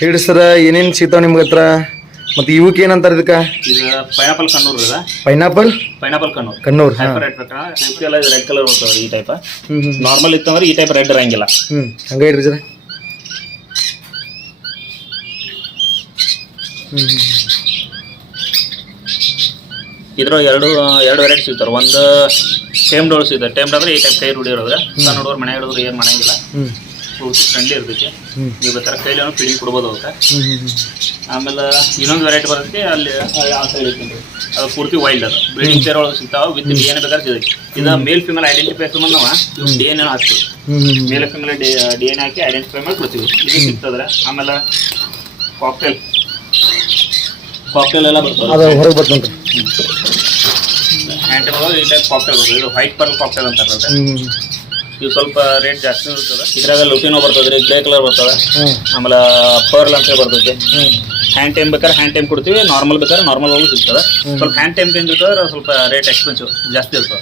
ಹೇಳಿ ಸರ್ ಏನೇನು ಸಿಗ್ತಾವ ನಿಮ್ಗೆ ಹತ್ರ ಮತ್ತೆ ಇವಕ್ಕೆ ಏನಂತಾರೆ ಇದಕ್ಕೆ ಇದು ಪೈನಾಪಲ್ ಕಣ್ಣೂರು ಇದೆ. ಪೈನಾಪಲ್ ಕಣ್ಣೂರು ಹೈಪರ್ ರೆಡ್ ಬೇಕಾ ರೆಡ್ ಕಲರ್ ಬರ್ತದೆ ಈ ಟೈಪ್. ನಾರ್ಮಲ್ ಇತ್ತಂದ್ರೆ ಈ ಟೈಪ್ ರೆಡ್ ಇರಂಗಿಲ್ಲ. ಹಂಗೆ ಇಡ್ರಿ ಸರ್. ಇದ್ರ ಎರಡು ವೆರೈಟಿ ಸಿಗ್ತಾರೆ. ಒಂದು ಟೇಮ್ ಡೋಲ್ ಸಿಗುತ್ತೆ. ಟೇಮ್ ಅಂದ್ರೆ ಈ ಟೈಪ್ ಕೈ ರೂಢಿ ಇರೋದ್ರೆ ಸಣ್ಣ ಹುಡುಗರು ಮನೆ ಹಿಡಿದ್ರು ಏನು ಮಾಡಂಗಿಲ್ಲ. ಫ್ರೆಂಡ್ಲಿ ಇರ್ತೈತಿ. ನೀವು ಬೇಕಾದ್ರೆ ಕೈಲಿ ಫೀಡಿಂಗ್ ಕೊಡ್ಬೋದು ಅವಕ್ಕೆ. ಆಮೇಲೆ ಇನ್ನೊಂದು ವೆರೈಟಿ ಬರುತ್ತೆ ಅಲ್ಲಿ ಆ ಸೈಡ್ ಇರ್ತೀನಿ. ಅದು ಪೂರ್ತಿ ವೈಲ್ಡ್ ಅದು ಬ್ರೀಡಿಂಗ್ ಪೇರ್ ಒಳಗೆ ಸಿಗ್ತಾವೆ. ವಿತ್ ಡಿ ಎನ್ ಎ ಬೇಕಾದ್ರೆ ಸಿಗುತ್ತೆ. ಇದು ಮೇಲ್ ಫಿಮೇಲ್ ಐಡೆಂಟಿಫೈ ಸಂಬಂಧ ನಾವು ಡಿ ಎನ್ ಎ ಹಾಕ್ತೀವಿ. ಮೇಲ್ female D N A hockey identify ಮಾಡಿ ಕೊಡ್ತೀವಿ. ಇದು ಸಿಗ್ತದ್ರೆ. ಆಮೇಲೆ ಕಾಕ್ಟೇಲ್ ಎಲ್ಲ ಬರ್ತದೆ ಹೊರಗೆ ಬರ್ತಂತ. ಹ್ಯಾಂಡ್ ಈ ಟೈಪ್ ಕಾಕ್ಟೇಲ್ ಬರ್ತದೆ. ಇದು ವೈಟ್ ಪರ್ಲ್ ಕಾಕ್ಟೇಲ್ ಅಂತಾರೆ. ಇವು ಸ್ವಲ್ಪ ರೇಟ್ ಜಾಸ್ತಿ ಇರ್ತದೆ. ಇದ್ರಾಗ ಲುಟಿನೋ ಬರ್ತದೆ, ಗ್ರೇ ಕಲರ್ ಬರ್ತದೆ. ಆಮೇಲೆ ಪರ್ಲ್ ಅಂತ ಬರ್ತೈತಿ. ಹ್ಯಾಂಡ್ ಟೈಮ್ ಬೇಕಾದ್ರೆ ಹ್ಯಾಂಡ್ ಟೈಮ್ ಕೊಡ್ತೀವಿ. ನಾರ್ಮಲ್ ಬೇಕಾದ್ರೆ ನಾರ್ಮಲ್ ಹೋಗಿ ಸಿಗ್ತದೆ. ಸ್ವಲ್ಪ ಹ್ಯಾಂಡ್ ಟೈಮ್ ಚೇಂಜ್ ಇರ್ತದೆ, ಸ್ವಲ್ಪ ರೇಟ್ ಎಕ್ಸ್ಪೆನ್ಸಿವ್ ಜಾಸ್ತಿ ಇರ್ತದೆ.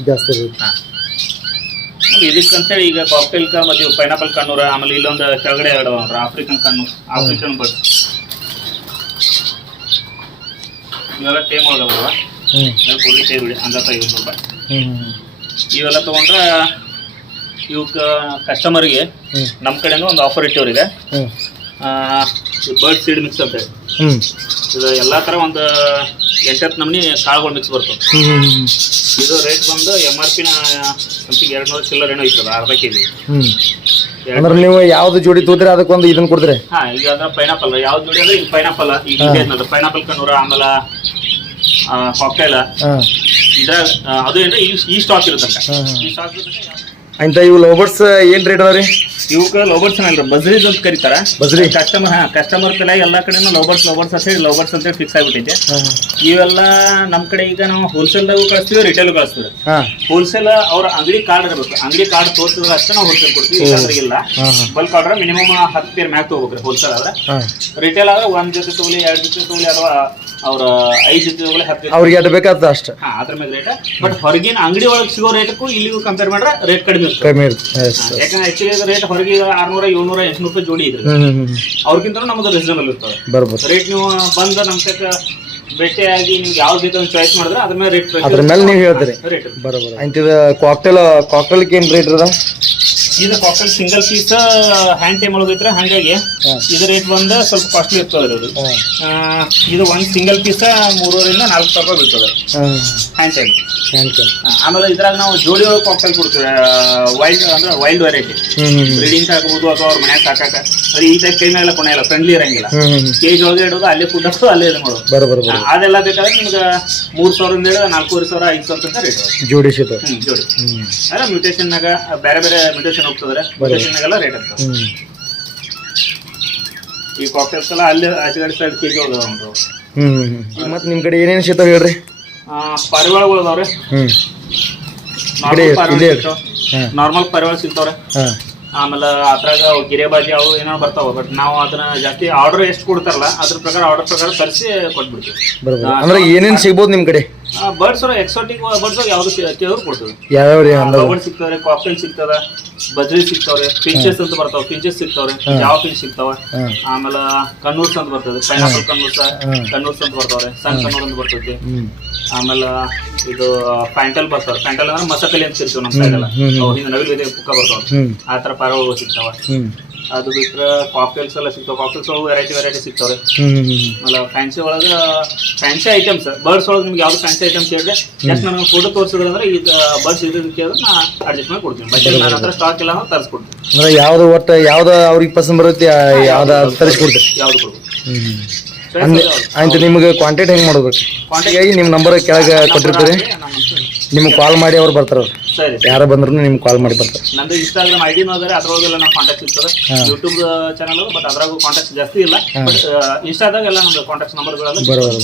ಹಾಂ, ಇದಕ್ಕಂತೇಳಿ ಈಗ ಕಾಕ್ಟೇಲ್ಕ ಮತ್ತು ಇವು ಪೈನಾಪಲ್ ಕಣ್ಣೂರ. ಆಮೇಲೆ ಇಲ್ಲೊಂದು ಕೆಳಗಡೆ ಎರಡು ಆಫ್ರಿಕನ್ ಕಣ್ಣೂರು, ಆಫ್ರಿಕನ್ ಬರ್ಡ್. ಇವೆಲ್ಲ ಟೈಮ್ ಒಳಗಲ್ವ ಪೂರ್ತಿ ಕೈ ಬಿಡಿ ಅಂಜಾತ ಇವು ಸ್ವಲ್ಪ. ಇವೆಲ್ಲ ತೊಗೊಂಡ್ರೆ ಇವಕ್ಕೆ ಕಸ್ಟಮರ್ಗೆ ನಮ್ಮ ಕಡೆಯಿಂದ ಒಂದು ಆಫರ್ ಇಟ್ಟಿವ್ರಿಗೆ. ಬರ್ಡ್ ಸೀಡ್ ಮಿಕ್ಸ್ ಅಂತ ಹೇಳಿ ಇದು ಎಲ್ಲ ಥರ ಒಂದು 8 ನಮೂನಿ ಕಾಳುಗಳು ಮಿಕ್ಸ್ ಬರ್ತದೆ. ಇದು ರೇಟ್ ಬಂದು MRP ಸಮಥಿಂಗ್ 200 ಚಿಲ್ಲರ್ ಏನೋ ಇರ್ತದೆ ಅರ್ಧ ಕೆಜಿ. ಅಂದ್ರೆ ನೀವು ಯಾವ್ದು ಜೋಡಿ ತೋದ್ರಿ ಅದಕ್ಕೊಂದು ಇದನ್ನ ಕೊಡ್ತೀರಿ? ಹಾಂ, ಈಗ ಅದ್ರ ಪೈನಾಪಲ್ ಯಾವ್ದು ಜೋಡಿ ಅಂದ್ರೆ ಈಗ ಪೈನಾಪಲ್ ಈಗ ಪೈನಾಪಲ್ ಕಣ್ಣೂರ. ಆಮೇಲೆ ಕಾಕ್ಟೈಲ ಇದ್ರಾಗ ಅದು ಏನ್ರಿ ಈ ಸ್ಟಾಕ್ ಇರುತ್ತಂತ. ಈ ಸ್ಟಾಕ್ ಅಂತ ಇವು ಲೋಬರ್ಡ್ಸ್ ಏನ್ ರೇಟ್ ಅದ ರೀ? ಇವಕ್ಕೆ ಲೋಬರ್ಡ್ಸ್ ಅಲ್ಲ, ಬಜ್ರೀಸ್ ಅಂತ ಕರೀತಾರ. ಬಜ್ರಿ ಕಸ್ಟಮರ್ ತಲೆ ಎಲ್ಲಾ ಕಡೆನೂ ಲೋಬರ್ಡ್ಸ್ ಅಂತ ಹೇಳಿ ಫಿಕ್ಸ್ ಆಗ್ಬಿಟ್ಟೈತೆ. ಇವೆಲ್ಲ ನಮ್ಮ ಕಡೆ ಈಗ ನಾವು ಹೋಲ್ಸೇಲ್ದಾಗೂ ಕಳಿಸ್ತೀವಿ, ರಿಟೇಲ್ ಕಳಿಸ್ತೀವಿ. ಹೋಲ್ಸೇಲ್ ಅವ್ರ ಅಂಗಡಿ ಕಾರ್ಡ್ ಇರಬೇಕು. ಅಂಗಡಿ ಕಾರ್ಡ್ ತೋರಿಸಿದ್ರೆ ಅಷ್ಟೇ ನಾವು ಹೋಲ್ಸೇಲ್ ಕೊಡ್ತೀವಿ. ಇಲ್ಲ ಬಲ್ಕ್ ಆರ್ಡರ್ ಮಿನಿಮಮ್ 10 ಪೇರ್ ಮ್ಯಾಕ್ ತಗೋಬೇಕ್ರಿ ಹೋಲ್ಸೇಲ್ ಆದ್ರೆ. ರಿಟೇಲ್ ಆದ್ರೆ 1 ಜೊತೆ ತಗೊಳ್ಳಿ, 2 ಜೊತೆ ತಗೊಳ್ಳಿ, ಅಥವಾ ಅವ್ರ 5 ಜೊತೆ ತಗೊಳ್ಳಿ, 10 ಅವ್ರಿಗೆ ಅದು ಬೇಕಾದ ಅಷ್ಟೇ. ಅದ್ರ ಮೇಲೆ ರೇಟ್. ಬಟ್ ಹೊರಗಿನ ಅಂಗಡಿ ಒಳಗೆ ಸಿಗೋ ರೇಟ್ಗೂ ಇಲ್ಲಿಗೂ ಕಂಪೇರ್ ಮಾಡ್ರೆ ರೇಟ್ ಕಡಿಮೆ ಇರುತ್ತೆ. ಯಾಕಂದ್ರೆ ಆಕ್ಚುಲಿ ರೇಟ್ ಹೊರಗೆ 600, 700, 800 ರೂಪಾಯಿ ಜೋಡಿ ಇದ್ರಿ. ಅವ್ರಿಗಿಂತ ನಮ್ದು ರೀಸನಬಲ್ ಇರ್ತದೆ ರೇಟ್. ನೀವು ಬಂದ ನಮ್ಮ ತಕ್ಕ ಭೇಟಿಯಾಗಿ ನಿಮ್ಗೆ ಯಾವ್ದು ಬೇಕು ಚಾಯ್ಸ್ ಮಾಡಿದ್ರೆ ಅದ್ರ ಮೇಲೆ ರೇಟ್. ಅದ್ರ ಮೇಲೆ ನೀವು ಹೇಳ್ತೀರಿ ಬರೋಬರ. ಇಂತಿದ ಕಾಕ್ಟೇಲ್ಗೆ ಏನು ರೇಟ್ ಇರದ? ಇದು cocktail single piece hand time ಒಳಗೆ ಐತ್ರಿ. ಹಾಗಾಗಿ ಇದು ರೇಟ್ ಬಂದು ಸ್ವಲ್ಪ ಕಾಸ್ಟ್ಲಿ ಇರ್ತದೆ. ಇದು ಒಂದು ಸಿಂಗಲ್ ಪೀಸ್ 3,000 ರಿಂದ 4,000 ರೂಪಾಯಿ ಬೀಳ್ತದೆ ಹ್ಯಾಂಡ್ ಟೈಮ್. ಆಮೇಲೆ ಇದ್ರಾಗ ನಾವು ಜೋಡಿ ಒಳಗೆ ಕಾಕ್ಟೇಲ್ ಕೊಡ್ತೀವಿ. ವೈಲ್ಡ್ ವೆರೈಟಿ ಬ್ರೀಡಿಂಗ್ ಹಾಕಬಹುದು ಅಥವಾ ಅವ್ರ ಮನ್ಯಾಗ ಸಾಕಾಕ. ಅದು ಈ ಟೈಪ್ ಕೈ ಮೇಲೆ ಕೊನೆ ಇಲ್ಲ, ಫ್ರೆಂಡ್ಲಿ ಇರಂಗಿಲ್ಲ. ಕೇಜ್ ಒಳಗೆ ಇಡೋದು, ಅಲ್ಲೇ ಫುಡ್ ಹಾಕೋದು, ಅಲ್ಲೇ ಇದು ಮಾಡೋದು. ಅದೆಲ್ಲ ಬೇಕಾದ್ರೆ ನಿಮ್ಗೆ 3,000 ರಿಂದ 4,500, 5,000 ತನಕ ರೇಟ್ ಜೋಡಿ ಸಿಗ್ತದೆ. ಜೋಡಿ ಅಲ್ಲ ಮ್ಯೂಟೇಷನ್ನಾಗ ಬೇರೆ ಬೇರೆ ಮ್ಯೂಟೇಷನ್ ಹೋಗ್ತದ್ರೆ ಮ್ಯೂಟೇಷನ್ನಾಗೆಲ್ಲ ರೇಟ್ ಆಗ್ತದೆ. ಈ ಕಾಕ್ಟೇಲ್ಸ್ ಎಲ್ಲ ಅಲ್ಲಿ ಆಚೆಗಡೆ ಸೈಡ್ ಕೇಜಿ ಹೋದ. ಮತ್ತೆ ನಿಮ್ಮ ಕಡೆ ಏನೇನು ಸಿಗ್ತಾವೆ ಹೇಳ್ರಿ? ಪರಿವಾಳಗಳು ಅದಾವ್ರಿ. ನಾರ್ಮಲ್ ಪರಿವಾಳ ಸಿಗ್ತಾವ್ರೆ. ಆಮೇಲೆ ಅದ್ರಾಗ ಗಿರೇಬಾಜಿ ಅವು ಏನೋ ಬರ್ತಾವ. ಬಟ್ ನಾವು ಅದನ್ನ ಜಾಸ್ತಿ ಆರ್ಡರ್ ಎಷ್ಟು ಕೊಡ್ತಾರಲ್ಲ ಅದ್ರ ಪ್ರಕಾರ ತರಿಸಿ ಕೊಟ್ಬಿಡ್ತೀವಿ. ಅಂದ್ರೆ ಏನೇನು ಸಿಗ್ಬೋದು ನಿಮ್ಮ ಕಡೆ? ಬರ್ಡ್ಸ್ ಎಕ್ಸಾಟಿಕ್ ಬರ್ಡ್ಸ್ ಯಾವ್ದು ಕೇಳಿದ್ರು ಕೊಡ್ತೀವಿ. ಬರ್ಡ್ ಸಿಗ್ತಾವ್ರೆ, ಕಾಕ್ಟೇಲ್ ಸಿಗ್ತದ, ಬಜ್ರಿ ಸಿಗ್ತಾವ್ರೆ, ಪಿಂಚಸ್ ಅಂತ ಬರ್ತಾವ, ಪಿಂಚಸ್ ಸಿಗ್ತಾವ್ರೆ, ಜಾವ ಪಿಂಚ್ ಸಿಗ್ತಾವ. ಆಮೇಲೆ ಕಣ್ಣೂರ್ಸ್ ಅಂತ ಬರ್ತದೆ, ಪೈನಾಪಲ್ ಕಣ್ಣೂರ್ಸ್ ಅಂತ ಬರ್ತಾವ್ರೆ, ಸಣ್ಣ ಕಣ್ಣೂರ್ ಅಂತ ಬರ್ತೈತಿ. ಆಮೇಲೆ ಇದು ಪ್ಯಾಂಟಲ್ ಬರ್ತಾವ. ಪ್ಯಾಂಟಲ್ ಅಂದ್ರೆ ಮಸಕಲಿ ಅಂತ ಸಿಗ್ತಾವ ನಮ್ಮ ಸೈಡ್ ಎಲ್ಲ. ಹಿಂದೆ ನವಿಲು ಪುಕ್ಕ ಬರ್ತಾವ, ಆ ತರ ಪಾರಗಳು ಸಿಗ್ತಾವ. ಅದು ಬಿಟ್ರೆ ಕಾಕ್ಟೇಲ್ಸ್ ಎಲ್ಲ ಸಿಗ್ತಾವ. ಕಾಕ್ಟೇಲ್ಸ್ ಒಳಗೆ ವೆರೈಟಿ ಸಿಗ್ತಾವ್ರೆ. ಆಮೇಲೆ ಫ್ಯಾನ್ಸಿ ಒಳಗೆ ಫ್ಯಾನ್ಸಿ ಐಟಮ್ಸ್ ಬರ್ಡ್ಸ್ ಒಳಗೆ ನಿಮ್ಗೆ ಯಾವ್ದು ಫ್ಯಾನ್ಸಿ ಐಟಮ್ಸ್ ಹೇಳಿದ್ರೆ ಜಸ್ಟ್ ನನಗೆ ಫೋಟೋ ತೋರಿಸಿದ್ರೆ ಅಂದ್ರೆ ಈಗ ಬರ್ಡ್ಸ್ ಇರೋದಕ್ಕೆ ಕೇಳಿದ್ರೆ ನಾ ಅಡ್ಜಸ್ಟ್ ಮಾಡಿ ಕೊಡ್ತೀನಿ. ಬಟ್ ನನ್ನ ಹತ್ರ ಸ್ಟಾಕ್ ಇಲ್ಲ ಅಂದ್ರೆ ತರಿಸ್ಕೊಡ್ತೀನಿ. ಅಂದ್ರೆ ಯಾವ್ದು ಒಟ್ಟು ಯಾವ್ದು ಅವ್ರಿಗೆ ಪಸಂದ್ ಬರುತ್ತೆ ಯಾವ್ದು ತರಿಸ್ಕೊಡ್ತೀರಿ? ಯಾವ್ದು ಕೊಡ್ಬೇಕು ಆಯ್ತು. ನಿಮ್ಗೆ ಕಾಂಟ್ಯಾಕ್ಟ್ ಹೆಂಗೆ ಮಾಡ್ಬೇಕು? ಕಾಂಟ್ಯಾಕ್ಟ್ ನಿಮ್ಮ ನಂಬರ್ ಕೆಳಗೆ ಕೊಟ್ಟಿರ್ತೀರಿ. ನಿಮ್ಗೆ ಕಾಲ್ ಮಾಡಿ ಅವ್ರು ಬರ್ತಾರ. ಯಾರು ಬಂದ್ರು ನಿಮ್ಗೆ ಕಾಲ್ ಮಾಡಿ ಬರ್ತಾರೆ. ನಂದು ಇನ್ಸ್ಟಾಗ್ರಾಮ್ ಐಡಿನೂ ಅದ, ಅದ್ರೊಳಗೆಲ್ಲ ನಾವು ಕಾಂಟ್ಯಾಕ್ಟ್ ಇರ್ತದೆ. ಯೂಟ್ಯೂಬ್ ಚಾನಲ್ ಬಟ್ ಅದ್ರಾಗೂ ಕಾಂಟ್ಯಾಕ್ಟ್ ಜಾಸ್ತಿ ಇಲ್ಲ. ಬಟ್ ಇನ್ಸ್ಟಾದಾಗ ಎಲ್ಲ ನಮ್ದು ಕಾಂಟ್ಯಾಕ್ಟ್ ನಂಬರ್ಗಳೆಲ್ಲ ಬರೋಬರ.